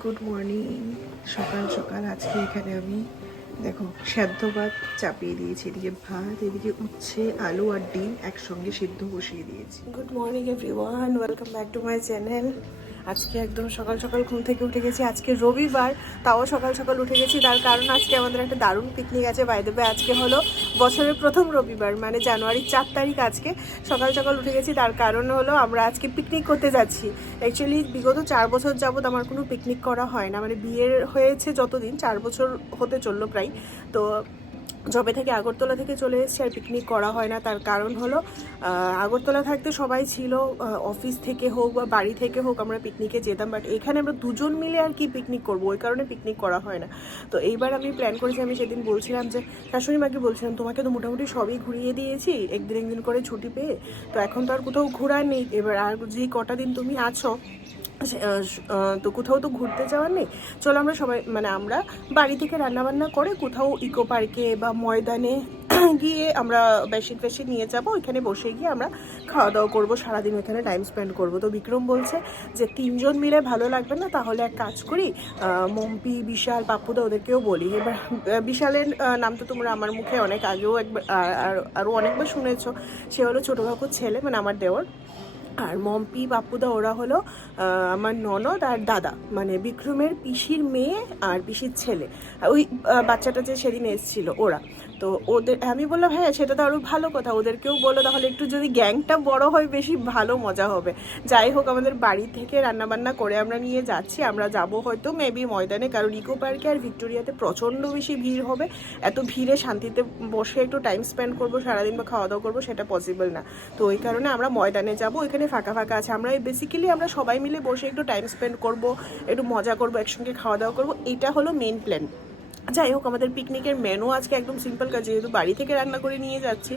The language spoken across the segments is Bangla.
Good morning. সকাল সকাল আজকে এখানে আমি দেখো সেদ্ধ ভাত চাপিয়ে দিয়েছি, এদিকে ভাত, এদিকে উচ্ছে আলু আর ডিম একসঙ্গে সিদ্ধ বসিয়ে দিয়েছি। Good morning everyone, welcome back to my channel. আজকে একদম সকাল সকাল ঘুম থেকে উঠে গেছি। আজকে রবিবার, তাও সকাল সকাল উঠে গেছি, তার কারণ আজকে আমাদের একটা দারুণ পিকনিক আছে। বাই দ্য ওয়ে আজকে হলো বছরের প্রথম রবিবার, মানে জানুয়ারির 4 তারিখ। আজকে সকাল সকাল উঠে গেছি, তার কারণ হলো আমরা আজকে পিকনিক করতে যাচ্ছি। অ্যাকচুয়ালি বিগত 4 বছর যাবৎ আমার কোনো পিকনিক করা হয় না, মানে বিয়ের হয়েছে যতদিন, 4 বছর হতে চললো প্রায়। তো যবে থেকে আগরতলা থেকে চলে এসেছি আর পিকনিক করা হয় না। তার কারণ হলো আগরতলা থাকতে সবাই ছিল, অফিস থেকে হোক বা বাড়ি থেকে হোক আমরা পিকনিকে যেতাম, বাট এখানে আমরা দুজন মিলে আর কি পিকনিক করবো, ওই কারণে পিকনিক করা হয় না। তো এইবার আমি প্ল্যান করেছি, আমি সেদিন বলছিলাম যে শাশুড়ি মাকে বলছিলাম তোমাকে তো মোটামুটি সবই ঘুরিয়ে দিয়েছি একদিন করে ছুটি পেয়ে, তো এখন তো আর কোথাও ঘোরার নেই। এবার আর যেই কটা দিন তুমি আছো তো কোথাও তো ঘুরতে যাওয়ার নেই, চলো আমরা সবাই মানে আমরা বাড়ি থেকে রান্নাবান্না করে কোথাও ইকো পার্কে বা ময়দানে গিয়ে আমরা বেশি নিয়ে যাবো, ওইখানে বসে গিয়ে আমরা খাওয়া দাওয়া করবো, সারাদিন ওখানে টাইম স্পেন্ড করবো। তো বিক্রম বলছে যে 3 জন মিলে ভালো লাগবে না, তাহলে এক কাজ করি মম্পি, বিশাল, পাপ্পুদা ওদেরকেও বলি। এবার বিশালের নাম তো তোমরা আমার মুখে অনেক আগেও একবার আরও অনেকবার শুনেছো, সে হলো ছোটো কাকুর ছেলে, মানে আমার দেওর। আর মম্পি, পাপ্পুদা ওরা হলো আমার ননদ আর দাদা, মানে বিক্রমের পিসির মেয়ে আর পিসির ছেলে, ওই বাচ্চাটা যে সেদিন এসেছিল ওরা। তো ওদের আমি বললাম হ্যাঁ সেটা তো আরও ভালো কথা, ওদেরকেও বলো, তাহলে একটু যদি গ্যাংটা বড় হয় বেশি ভালো মজা হবে। যাই হোক, আমাদের বাড়ি থেকে রান্নাবান্না করে আমরা নিয়ে যাচ্ছি। আমরা যাব হয়তো মেবি ময়দানে, কারণ ইকো পার্কে আর ভিক্টোরিয়াতে প্রচণ্ড বেশি ভিড় হবে। এত ভিড়ে শান্তিতে বসে একটু টাইম স্পেন্ড করবো সারাদিন বা খাওয়া দাওয়া করবো, সেটা পসিবল না। তো ওই কারণে আমরা ময়দানে যাব, ওইখানে ফাঁকা ফাঁকা আছে। আমরা বেসিক্যালি আমরা সবাই মিলে বসে একটু টাইম স্পেন্ড করব, একটু মজা করব, একসঙ্গে খাওয়া দাওয়া করবো, এটা হলো মেন প্ল্যান। যাই হোক, আমাদের পিকনিকের মেনু আজকে একদম সিম্পল কাজ, যেহেতু বাড়ি থেকে রান্না করে নিয়ে যাচ্ছি,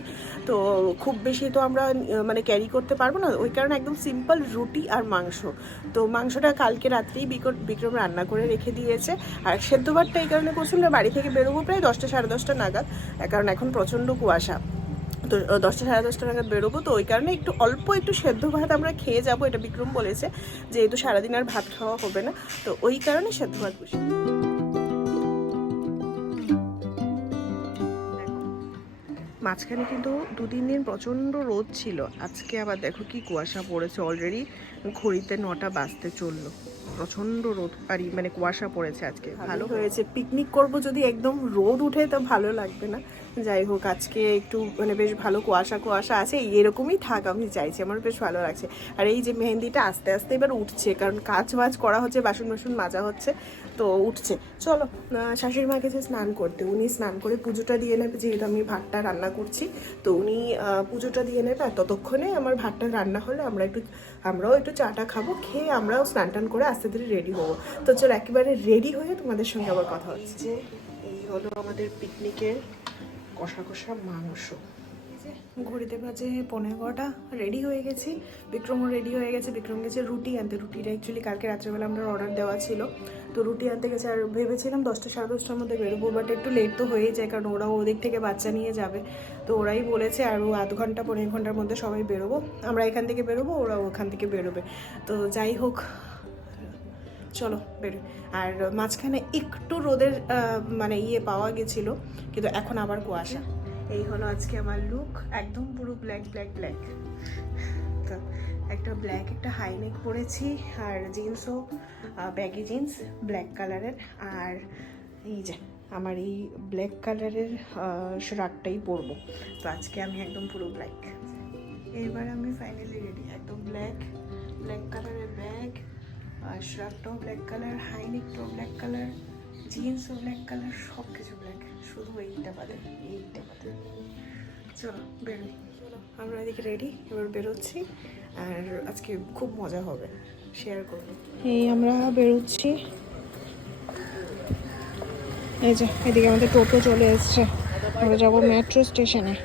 তো খুব বেশি তো আমরা মানে ক্যারি করতে পারবো না, ওই কারণে একদম সিম্পল রুটি আর মাংস। তো মাংসটা কালকে রাত্রেই বিক্রম রান্না করে রেখে দিয়েছে। আর সেদ্ধ ভাতটা এই কারণে করছিল, বাড়ি থেকে বেরোবো প্রায় 10টা সাড়ে 10টা নাগাদ, কারণ এখন প্রচণ্ড কুয়াশা। তো 10টা সাড়ে 10টা নাগাদ বেরোবো, তো ওই কারণে একটু সেদ্ধ ভাত আমরা খেয়ে যাবো, এটা বিক্রম বলেছে, যেহেতু সারাদিন আর ভাত খাওয়া হবে না, তো ওই কারণে সেদ্ধ ভাত বসে। মাঝখানে কিন্তু 2-3 দিন প্রচণ্ড রোদ ছিল, আজকে আবার দেখো কি কুয়াশা পড়েছে। অলরেডি ঘড়িতে 9টা বাজতে চললো, প্রচণ্ড রোদ আর মানে কুয়াশা পড়েছে আজকে। ভালো হয়েছে, পিকনিক করব যদি একদম রোদ উঠে তো ভালো লাগবে না। যাই হোক, আজকে একটু মানে বেশ ভালো কুয়াশা আছে, এরকমই থাক আমি চাইছি, আমার বেশ ভালো লাগছে। আর এই যে মেহেন্দিটা আস্তে আস্তে এবার উঠছে, কারণ কাজ বাজ করা হচ্ছে, বাসন মাজা হচ্ছে, তো উঠছে। চলো শাশুড়ি মা গেছে স্নান করতে, উনি স্নান করে পুজোটা দিয়ে নেবে, যেহেতু আমি ভাতটা রান্না করছি, তো উনি পুজোটা দিয়ে নেবে। আর ততক্ষণে আমার ভাতটা রান্না হলে আমরাও একটু চাটা খাবো, খেয়ে আমরাও স্নান টান করে আস্তে ধীরে রেডি হবো। তো চলো একেবারে রেডি হয়ে তোমাদের সঙ্গে আবার কথা হচ্ছে। যে এই হলো আমাদের পিকনিকের কষা মাংস। ঘড়িতে বাজে 11:15, রেডি হয়ে গেছি, বিক্রমও রেডি হয়ে গেছে। বিক্রম গেছে রুটি আনতে, রুটিটা অ্যাকচুয়ালি কালকে রাত্রেবেলা আমরা অর্ডার দেওয়া ছিল, তো রুটি আনতে গেছে। আর ভেবেছিলাম 10টা সাড়ে 10টার মধ্যে বেরোবো, বাট একটু লেট তো হয়েই যায়, কারণ ওরাও ওদিক থেকে বাচ্চা নিয়ে যাবে। তো ওরাই বলেছে আরও আধ ঘন্টা 15 ঘন্টার মধ্যে সবাই বেরোবো, আমরা এখান থেকে বেরোবো, ওরা ওখান থেকে বেরোবে। তো যাই হোক, চলো বেরোই। আর মাঝখানে একটু রোদের মানে পাওয়া গেছিলো, কিন্তু এখন আবার কুয়াশা। এই হলো আজকে আমার লুক, একদম পুরো ব্ল্যাক। তো একটা ব্ল্যাক একটা হাইনেক পরেছি, আর জিন্সও ব্যাগি জিন্স ব্ল্যাক কালারের, আর এই যে আমার এই ব্ল্যাক কালারের শার্টটাই পরবো। তো আজকে আমি একদম পুরো ব্ল্যাক। এইবার আমি ফাইনালি রেডি, একদম ব্ল্যাক কালারের ব্যাগ, আর শার্টটাও ব্ল্যাক কালার, হাইনেকটাও ব্ল্যাক কালার, জিন্সও ব্ল্যাক কালার, সব কিছু ব্ল্যাক, শুধু এইটা বাদে। চলো বেরোই, আমরা এদিকে রেডি, এবার বেরোচ্ছি। আর আজকে খুব মজা হবে, শেয়ার করবো। এই আমরা বেরোচ্ছি, এই যে এদিকে আমাদের টোটো চলে এসছে, আমরা যাবো মেট্রো স্টেশনে।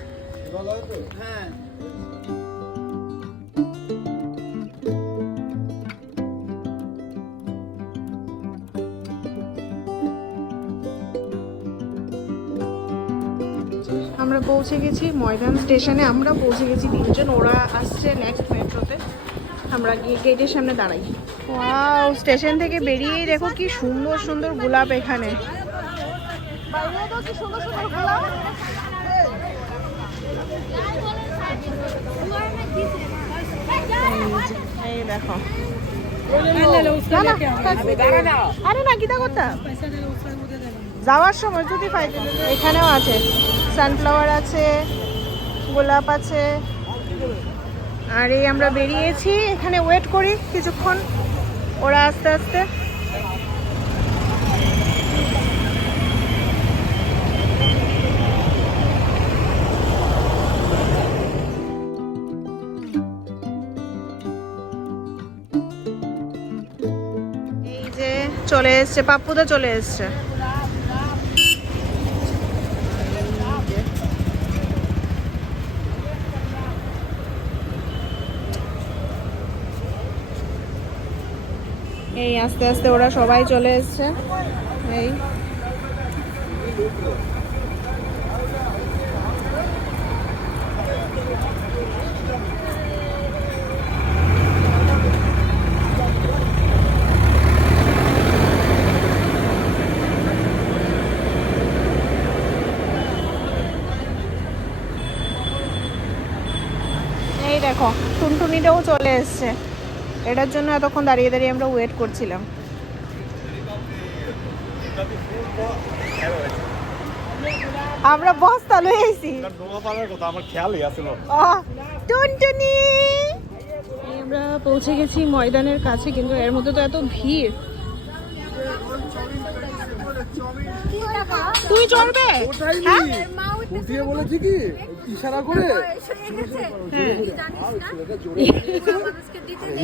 আমরা পৌঁছে গেছি ময়দান স্টেশনে, আমরা পৌঁছে গেছি 3 জন, ওরা আসছে নেক্সট মেট্রোতে। আমরা গিয়ে গেটের সামনে দাঁড়াই, ওয়াও, স্টেশন থেকে বেরিয়েই দেখো কি সুন্দর সুন্দর গোলাপ এখানে। এই দেখো, আরে না কিতা করতাম যাওয়ার সময় যদি পাইতে। এখানেও আছে সানফ্লাওয়ার আছে, গোলাপ আছে। আর এই আমরা বেরিয়েছি, এখানে ওয়েট করি কিছুক্ষণ, ওরা আস্তে আস্তে। এই যে চলে এসছে, পাপ্পুদা চলে এসছে। এই আস্তে আস্তে ওরা সবাই চলে এসছে। এই দেখো টুনটুনিটাও চলে এসছে। এটার জন্য এতক্ষণ দাঁড়িয়ে দাঁড়িয়ে আমরা ওয়েট করছিলাম। আমরা বস্তা লয়ে আইছি, আমার খেয়ালই আছিল। টুনটুনি, আমরা পৌঁছে গেছি ময়দানের কাছে, কিন্তু এর মধ্যে তো এত ভিড়। তুই চলবে? উঠিয়ে বলেছি কি ইশারা করে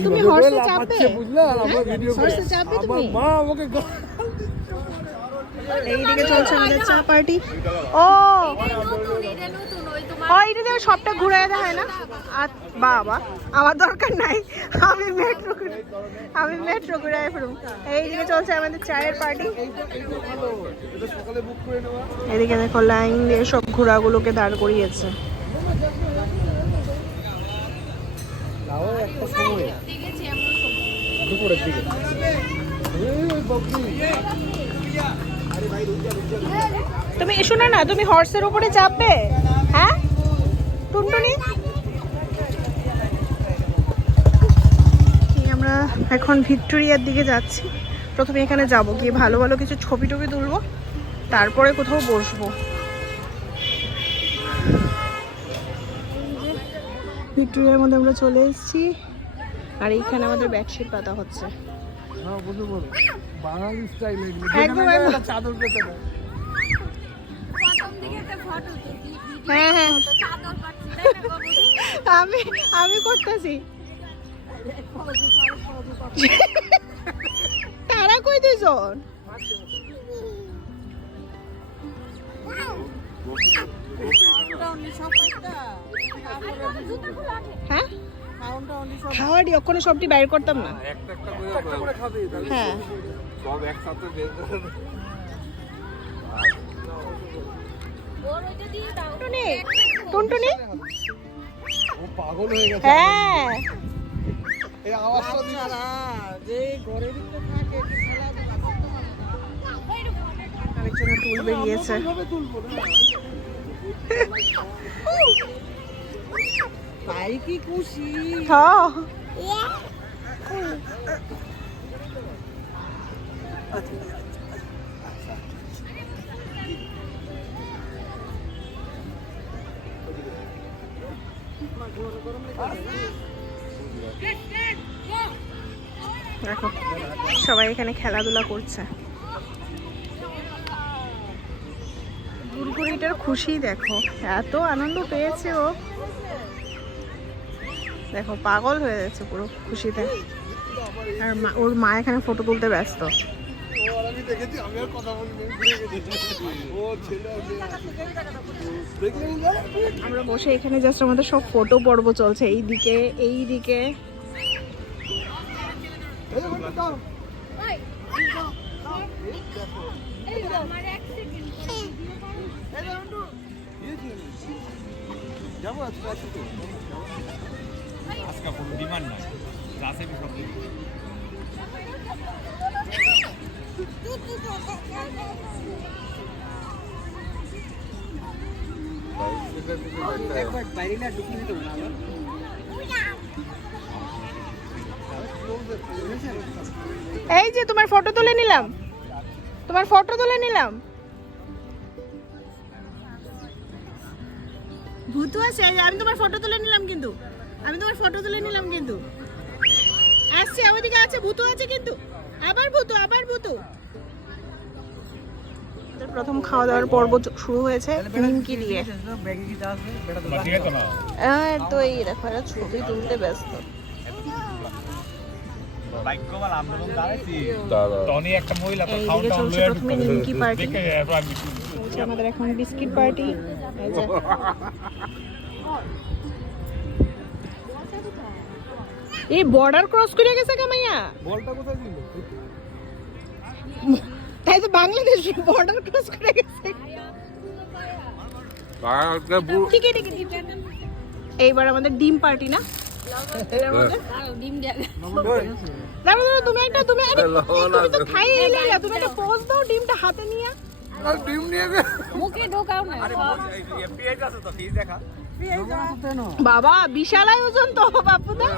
তুমি হর্সে চাপবে, বুঝলা? আমার ভিডিও হর্সে চাপবে তুমি? মা আমাকে এইদিকে চলছে আমাদের চা পার্টি। ও এইটা দিয়ে সবটা ঘুরে হয় না? বাবা আমার দরকার নাই, আমি মেট্রো ঘুরে ফিরুম। এইদিকে চলছে আমাদের চায়ের পার্টি। এদিকে দেখো লাইন দিয়ে সব ঘোড়াগুলোকে দাঁড় করিয়েছে। তুমি এসো না, তুমি হর্সের উপরে চাপবে? হ্যাঁ টুনটুনি, আমরা এখন ভিক্টোরিয়ার দিকে যাচ্ছি। প্রথমে এখানে যাব, গিয়ে ভালো ভালো কিছু ছবি টবি তুলবো, তারপরে কোথাও বসবো। ভিক্টোরিয়ার মধ্যে আমরা চলে এসেছি, আর এইখানে আমাদের বেডশিট পাতা হচ্ছে। বাঙালি স্টাইল একদম চাদর পেতে না। হ্যাঁ হ্যাঁ আমি করতেছি। তারা কই দুইজন? হ্যাঁ খাওয়ারই ওখানে সবটি বাইর করতাম না। হ্যাঁ সব একসাথে বের করে টুনটুনি ও পাগল হয়ে গেছে। হ্যাঁ এই আওয়াজটা দিলা যে ঘরের ভিতরে থাকে আরেকজনে টুল বেরিয়েছে। ভাই কি খুশি। হ্যাঁ দেখো সবাই এখানে খেলাধুলা করছে। গুড়গুড়িটার খুশি দেখো, এত আনন্দ পেয়েছে ও, দেখো পাগল হয়ে যাচ্ছে পুরো খুশিতে। আর ওর মা এখানে ফটো তুলতে ব্যস্ত। আমরা বসে এখানে জাস্ট আমাদের সব ফটো পর্ব চলছে, এইদিকে এই যে তোমার ফটো তুলে নিলাম, তোমার ফটো তুলে নিলাম। ভূতু আছে, আমি তোমার ফটো তুলে নিলাম কিন্তু, আমি তোমার ফটো তুলে নিলাম কিন্তু। আসছে ওইদিকে আছে, ভূতু আছে কিন্তু। আবার ভূতু, আবার ভূতু। প্রথম খাওয়া দাওয়ার পর্ব শুরু হয়েছে নিমকি দিয়ে। তো এই দেখো এরা ছবি তুলতে ব্যস্ত। এইদিকে চলছে প্রথমে নিমকি পার্টি, আমাদের এখন বিস্কিট পার্টি। এই বর্ডার ক্রস করে গেছে কামাইয়া, বলটা কোথায় দিল? তাই তো বাংলাদেশ বর্ডার ক্রস করে গেছে। ঠিক আছে, এইবার আমাদের ডিম পার্টি না, এর মধ্যে ডিম দেয়া। দাঁড়াও দাঁড়াও, তুমি একটা তুমি তো খাই এলে, তুমি একটা পোজ দাও ডিমটা হাতে নিয়ে। ডিম নিয়ে মুখে ঢোকাও না। বাবা বিশাল আয়োজন তো বাপুদা।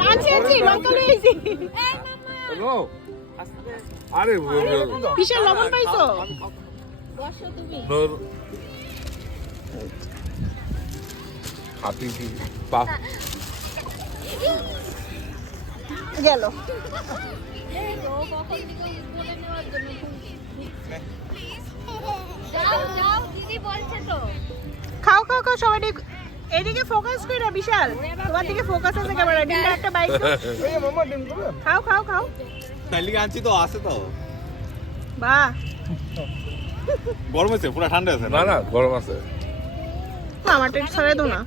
কাছেছি লোকাল হইছি। আরে বিশাল লবণ পাইছো? বসো তুমি। হাতি কি পা গেল। এই তো কখন থেকে বলে নেওয়ার জন্য যাও যাও, দিদি বলছে তো। খাও খাও খাও, সবাই এদিকে ফোকাস কইরা। বিশাল তোমার দিকে ফোকাস আছে ক্যামেরা। ডিমটা একটা বাইট দাও। এই মামা ডিম করে খাও খাও খাও। তাইলে আনছি তো আছে তো বাহ, গরম আছে পুরো ঠান্ডা আছে না না গরম আছে আমারটা একটু সরাই দাও না,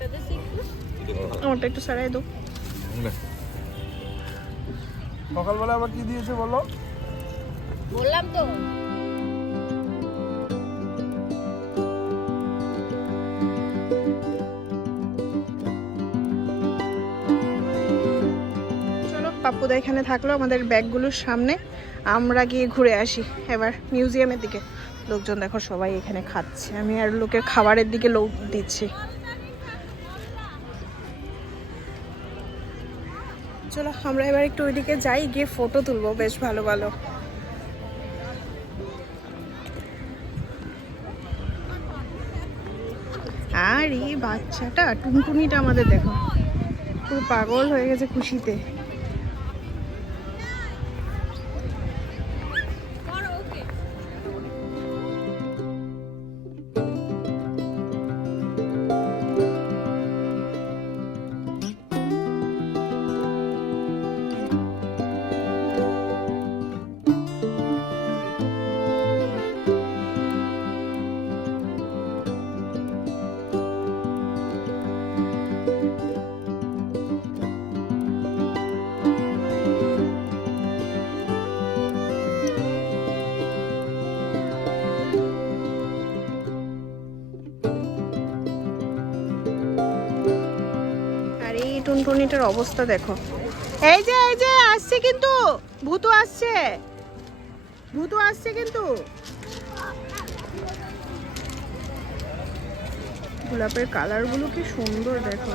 আমারটা একটু সরাই দাও। সকালবেলা আবার কি দিয়েছে বলো? বললাম তো। চলো পাপ্পুদা এখানে থাকলো আমাদের ব্যাগগুলোর সামনে, আমরা গিয়ে ঘুরে আসি এবার মিউজিয়ামের দিকে। লোকজন দেখো সবাই এখানে খাচ্ছে, আমি আর লোকের খাবারের দিকে লোক দিচ্ছি। চলো আমরা এবার একটু ওইদিকে যাই, গিয়ে ফটো তুলবো বেশ ভালো ভালো। আর এই বাচ্চাটা টুনটুনিটা আমাদের দেখো পুরো পাগল হয়ে গেছে খুশিতে। টুনটুনিটার অবস্থা দেখো। এই যে আসছে কিন্তু, ভূতু আসছে, ভূতু আসছে কিন্তু। গোলাপের কালার গুলো কি সুন্দর দেখো।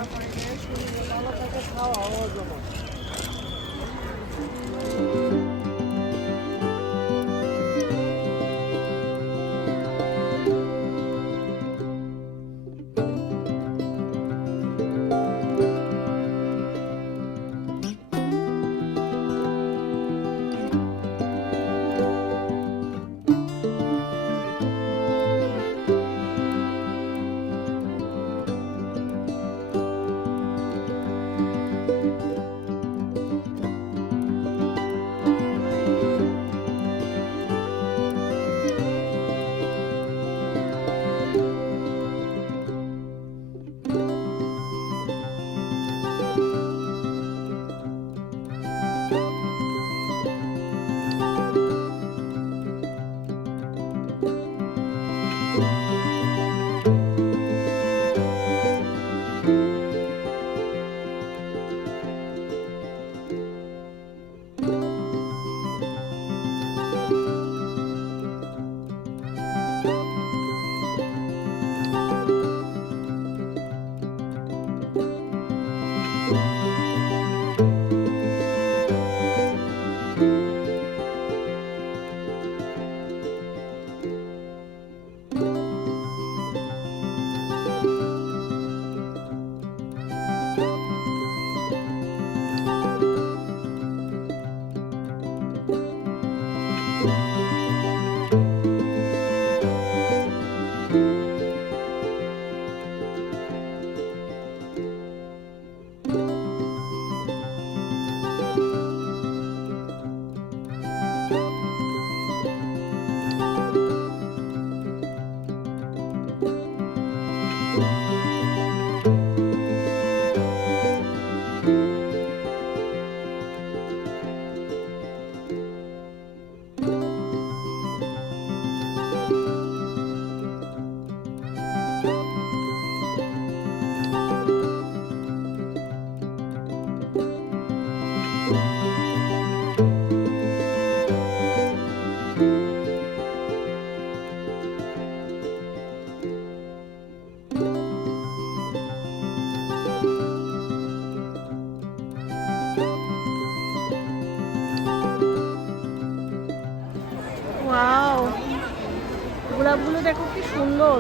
গোলাপগুলো দেখো কি সুন্দর।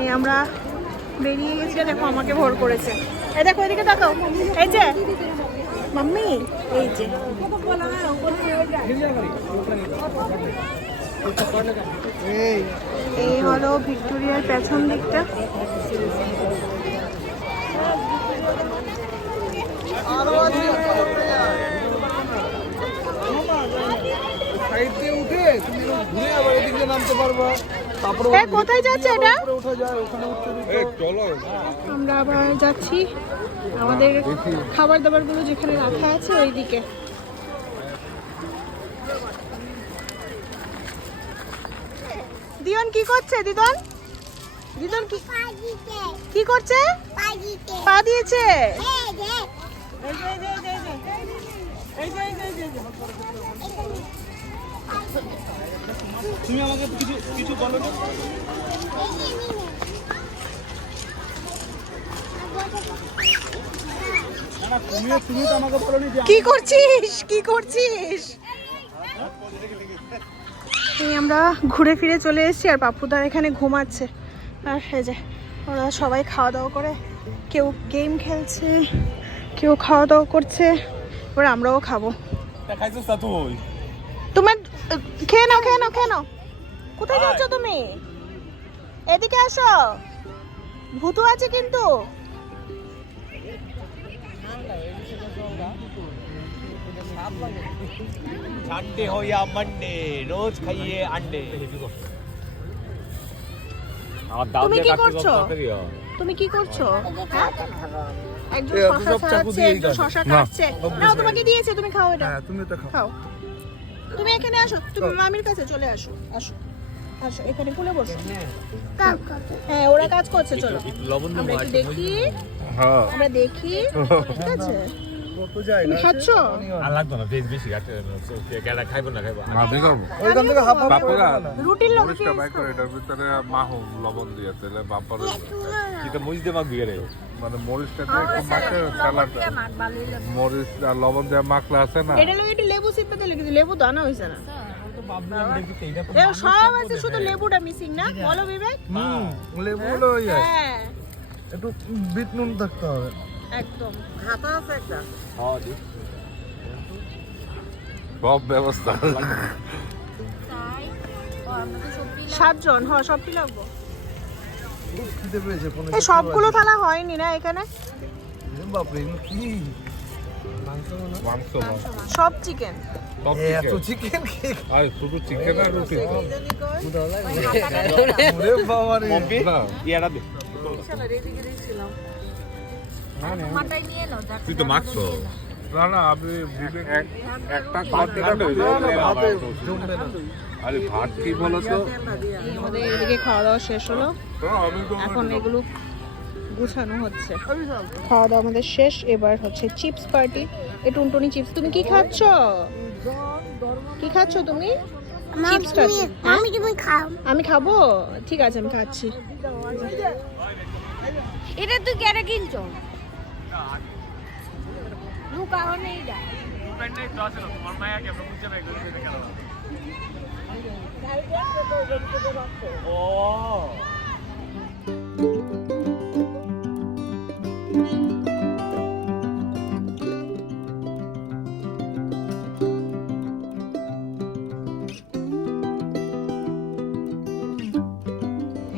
এই আমরা বেরিয়ে গেছি, দেখো আমাকে ভোর করেছে। এই দেখো এদিকে তাকাও, এই যে মাম্মি, এই যে এই হলো ভিক্টোরিয়ার পেছন দিকটা। সাইড দিয়ে উঠে তুমি ঘুরে আবার এদিক দিয়ে নামতে পারবা। তারপরে কোথায় যাচ্ছে এটা? উঠে যায় ওখানে উঠতে চলো আমরা আবার যাচ্ছি আমাদের খাবার দাবার গুলো যেখানে রাখা আছে ওইদিকে। দিদন কি করছে? দিদন দিদন কি করছে? পা দিয়েছে। তুমি আমাকে কিছু বলো না। তুমি তো আমাকে বলোনি যে কি করছিস? কি করছিস? এই আমরা ঘুরে ফিরে চলে এসেছি আর পাপ্পুদা এখানে ঘুমাচ্ছে। আর এই যে ওরা সবাই খাওয়া দাওয়া করে, কেউ গেম খেলছে, কেউ খাওয়া দাওয়া করছে, এবার আমরাও খাবো। খাইছিস তা তুই? তোমার খেয়ে নাও, খেয়ে নাও, খেয়ে নাও। কোথায় যাচ্ছ তুমি? এদিকে আসো, ভূতু আছে কিন্তু। संडे हो या मंडे रोज खाइए अंडे তুমি কি করছো? তুমি কি করছো? হ্যাঁ? একজন শশা ছাড়াচ্ছে, একজন শশা কাটছে। নাও, তোমাকে দিয়েছে, তুমি খাও এটা। হ্যাঁ তুমি তো খাও। তুমি এখানে আসো, তুমি মামির কাছে চলে আসো। আসো আসো, এখানে কোলে বসো। হ্যাঁ, ওরা কাজ করছে, চলো আমরা একটু দেখি। হ্যাঁ আমরা দেখি, ঠিক আছে? কত যায় তুমি খাচ্ছ? আর লাগতো না বেশ বেশি কাটে কেডা খাইবো না খাইবো আমি খাবো ওইখান থেকে হাফ হাফ বাপুরা রুটির লগে মরিচটা বাই করে এটার ভিতরে মাহু লবণ দিয়ে তেলে বাম্পার এটা মুজ দে মাগ দিয়ে রে মানে মরিচটা দিয়ে একটু মাখে স্যালাড মরিচ আর লবণ দিয়ে মাখলে আছে না এটা লগে একটু লেবু চিপতে লিখেছি, লেবু তো আনা হইছে না। এ সব আছে, শুধু লেবুটা মিসিং না, বলো বিবেক? লেবু হলো হ্যাঁ একটু বিট নুন থাকতে হবে। একদম। হ্যাঁ দি সব ব্যবস্থা 7 জন, হ্যাঁ সবটি লাগবো। খিদে পেয়েছে ফোনে। এই সবগুলো থালা হয়নি না এখানে, বাপরে এগুলো কি মাংস না? মাংস সব চিকেন। সব এত চিকেন চিকেন আর শুধু চিকেন আর রুটি ওরে বাবা রে মম্পি না ইয়াটা দে মাটাই নিয়ে নাও, তুই তো মাখছো না না আপনি একটা খাওয়ার ঠান্ডা হয়ে হাতে যাবে জমবে না। আরে ভাত কি বলো তো আমাদের এদিকে খাওয়া দাওয়া শেষ হলো, তো আমি তো এখন এগুলো গুছানো হচ্ছে। খাওয়া দাওয়া আমাদের শেষ, এবার হচ্ছে চিপস পার্টি। এই টুনটুনি চিপস। তুমি কি খাচ্ছ? কি খাচ্ছ তুমি? চিপস খাচ্ছ? আমি কি খাও? আমি খাবো, ঠিক আছে আমি খাচ্ছি। এটা তুই কেন কিনছো? লুকাও নেই এটা।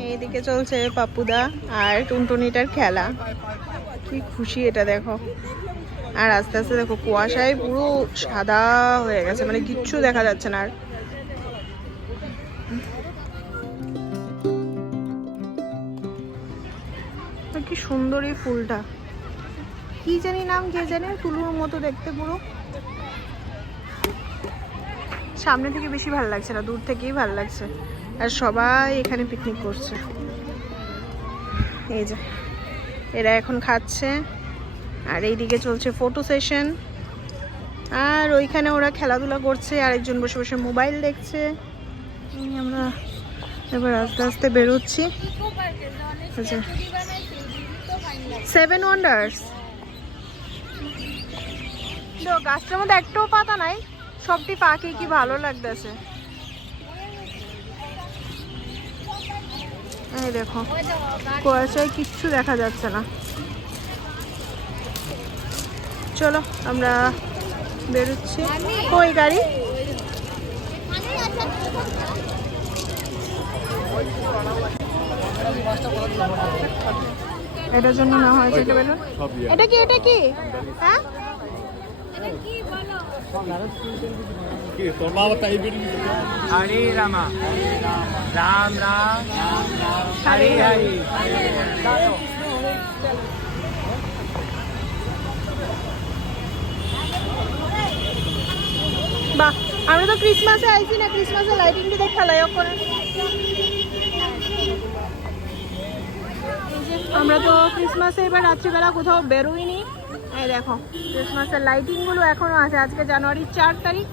এইদিকে চলছে পাপ্পুদা আর টুনটুনিটার খেলা। কি খুশি এটা দেখো। আর আস্তে আস্তে দেখো কুয়াশায় পুরো সাদা হয়ে গেছে, মানে কিচ্ছু দেখা যাচ্ছে না আর। কি সুন্দর এই ফুলটা, কি জানি নাম, কে জানে, তুলুর মতো দেখতে পুরো। সামনে থেকে বেশি ভালো লাগছে না, দূর থেকেই ভালো লাগছে। আর সবাই এখানে পিকনিক করছে। এই যে এরা এখন খাচ্ছে, আর এইদিকে চলছে ফটো সেশন, আর ওইখানে ওরা খেলাধুলা করছে, আরেকজন বসে বসে মোবাইল দেখছে। আমরা এবার আস্তে আস্তে বেরোচ্ছি। আচ্ছা, 7 ওয়ান্ডার্স। গাছটার মধ্যে একটাও পাতা নাই, সবটি পাখি কি ভালো লাগতেছে। এই দেখো কুয়াশায় কিচ্ছু দেখা যাচ্ছে না। চলো আমরা বেরোচ্ছি। কই গাড়ি? এটার জন্য না হয়েছে এটা বেলুন। এটা কি এটা কি? হ্যাঁ हरे रामा राम राम हरे हरे। বাহ, আমরা তো ক্রিসমাসে আইছি না, ক্রিসমাসে লাইটিং দিয়ে খেলাই করে। আমরা তো ক্রিসমাসে এবার রাত্রিবেলা কোথাও বেরোইনি। এই দেখো ক্রিসমাসের লাইটিং গুলো এখনো আছে। আজকে জানুয়ারির 4 তারিখ,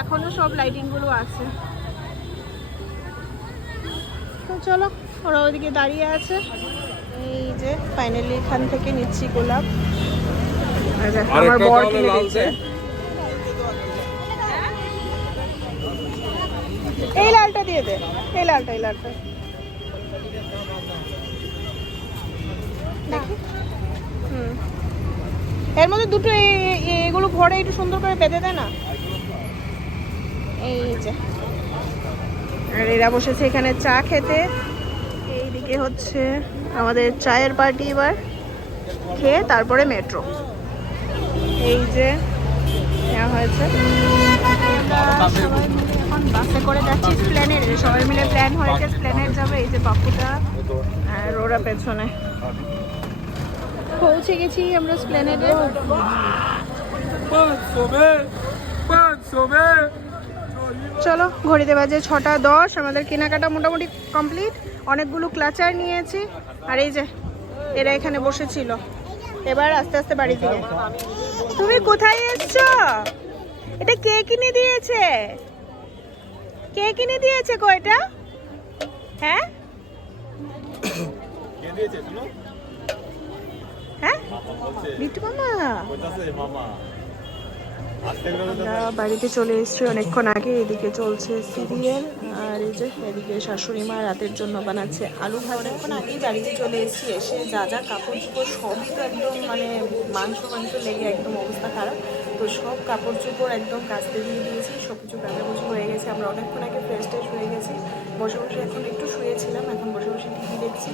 এখনো সব লাইটিং গুলো আছে। তো চলো, ওরা ওদিকে দাঁড়িয়ে আছে। এই যে ফাইনালি এখান থেকে নিচ্ছি গোলাপ। আমার বর কিনে দিচ্ছে। এই লালটা দিয়ে দে, এই লালটা, এই লালটা দেখি। এর মধ্যে দুটো এগুলো ভরে একটু সুন্দর করে বেঁধে দেয় না। এই যে আর এরা বসেছে এখানে চা খেতে। এইদিকে হচ্ছে আমাদের চায়ের পার্টি, এবার খেয়ে তারপরে মেট্রো। এই যে নেওয়া হয়েছে। সবাই মিলে এখন বাসে করে যাচ্ছি স্প্ল্যানেড। সবাই মিলে প্ল্যান হয়েছে স্প্ল্যানেড যাবে। এই যে বাপুটা আর ওরা পেছনে। পৌঁছে গেছি আমরা স্প্ল্যানেডে। চলো, ঘড়িতে বাজে 6:10। আমাদের কেনাকাটা মোটামুটি কমপ্লিট। অনেকগুলো ক্লাচার নিয়েছি। আর এই যে এরা এখানে বসেছিল। এবার আস্তে আস্তে বাড়ি থেকে। তুমি কোথায় এসছো? এটা কে কিনে দিয়েছে? কে কিনে দিয়েছে গো এটা? হ্যাঁ হ্যাঁ বিট্টু মামা। আমরা বাড়িতে চলে এসেছি অনেকক্ষণ আগে। এদিকে চলছে সিরিয়াল। আর এই যে এদিকে শাশুড়ি মা রাতের জন্য বানাচ্ছে আলু ভাজা। অনেকক্ষণ আগেই বাড়িতে চলে এসেছি। এসে যা যা কাপড় চোপড় সবই তো একদম মানে মাংস লেগে একদম অবস্থা খারাপ। তো সব কাপড় চোপড় একদম কাচতে দিয়ে দিয়েছি। সব কিছু কাচাকুচি হয়ে গেছে। আমরা অনেকক্ষণ আগে ফ্রেশ ট্রেশ হয়ে গেছি। বসে বসে এখন একটু শুয়েছিলাম, এখন বসে বসে টিভি দেখছি।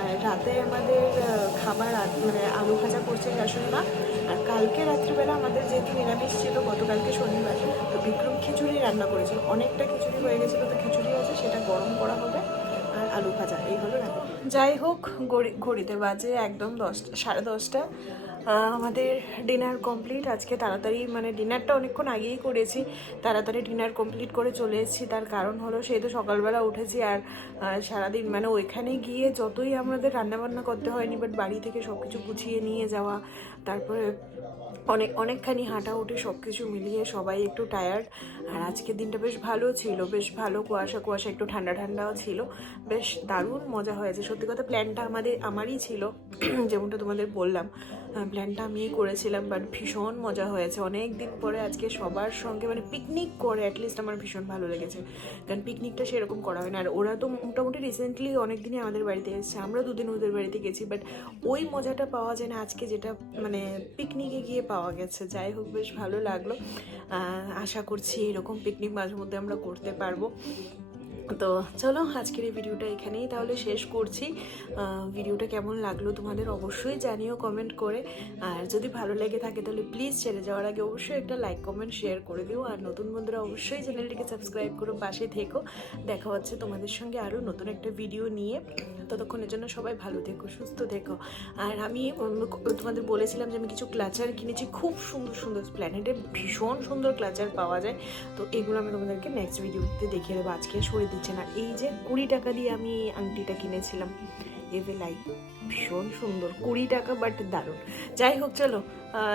আর রাতে আমাদের খাবার মানে আলু ভাজা করছে শাশুড়ি মা। আর কালকে রাত্রিবেলা আমাদের যেহেতু নিরামিষ ছিল, গতকালকে শনিবার, তো বিক্রম খিচুড়ি রান্না করেছিল। অনেকটা খিচুড়ি হয়ে গেছিলো, তো খিচুড়ি আছে সেটা গরম করা হবে। আর আলু ভাজা এই হলো রান্না। যাই হোক, ঘড়িতে বাজে একদম 10:30। আমাদের ডিনার কমপ্লিট। আজকে তাড়াতাড়ি মানে ডিনারটা অনেকক্ষণ আগেই করেছি। তাড়াতাড়ি ডিনার কমপ্লিট করে চলে এসেছি। তার কারণ হলো সেই তো সকালবেলা উঠেছি। আর সারাদিন মানে ওইখানে গিয়ে যতই আমাদের রান্নাবান্না করতে হয়নি, বাট বাড়ি থেকে সব কিছু গুছিয়ে নিয়ে যাওয়া, তারপরে অনেকখানি হাঁটাহুটি সব কিছু মিলিয়ে সবাই একটু টায়ার্ড। আর আজকের দিনটা বেশ ভালো ছিল, বেশ ভালো কুয়াশা একটু ঠান্ডা ঠান্ডাও ছিল। বেশ দারুণ মজা হয়েছে সত্যি কথা। প্ল্যানটা আমারই ছিল, যেমনটা তোমাদের বললাম। প্ল্যানটা আমিই করেছিলাম, বাট ভীষণ মজা হয়েছে। অনেক দিন পরে আজকে সবার সঙ্গে মানে পিকনিক করে অ্যাটলিস্ট আমার ভীষণ ভালো লেগেছে। কারণ পিকনিকটা সেরকম করা হয় না। আর ওরা তো মোটামুটি রিসেন্টলি অনেক দিনই আমাদের বাড়িতে এসেছে, আমরা দুদিন ওদের বাড়িতে গেছি, বাট ওই মজাটা পাওয়া যায় না আজকে, যেটা মানে পিকনিকে গিয়ে পাওয়া গেছে। যাই হোক, বেশ ভালো লাগলো। আশা করছি এরকম পিকনিক মাঝে মধ্যে আমরা করতে পারবো। তো চলো, আজকের এই ভিডিওটা এখানেই তাহলে শেষ করছি। ভিডিওটা কেমন লাগলো তোমাদের অবশ্যই জানিও কমেন্ট করে। আর যদি ভালো লেগে থাকে তাহলে প্লিজ ছেড়ে যাওয়ার আগে অবশ্যই একটা লাইক কমেন্ট শেয়ার করে দিও। আর নতুন বন্ধুরা অবশ্যই চ্যানেলটিকে সাবস্ক্রাইব করো, পাশে থেকো। দেখা হচ্ছে তোমাদের সঙ্গে আরও নতুন একটা ভিডিও নিয়ে। ততক্ষণের জন্য সবাই ভালো থেকো, সুস্থ থেকো। আর আমি তোমাদের বলেছিলাম যে আমি কিছু ক্লাচার কিনেছি, খুব সুন্দর সুন্দর। প্ল্যানেটে ভীষণ সুন্দর ক্লাচার পাওয়া যায়। তো এগুলো আমি তোমাদেরকে নেক্সট ভিডিওতে দেখিয়ে দেবো। আজকে সরে দিচ্ছে না। এই যে 20 টাকা দিয়ে আমি আংটিটা কিনেছিলাম, এভেলাই, ভীষণ সুন্দর। 20 টাকা, বাট দারুণ। যাই হোক, চলো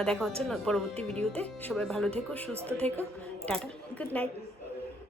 দেখা হচ্ছে পরবর্তী ভিডিওতে। সবাই ভালো থেকো, সুস্থ থেকো, টাটা, গুড নাইট।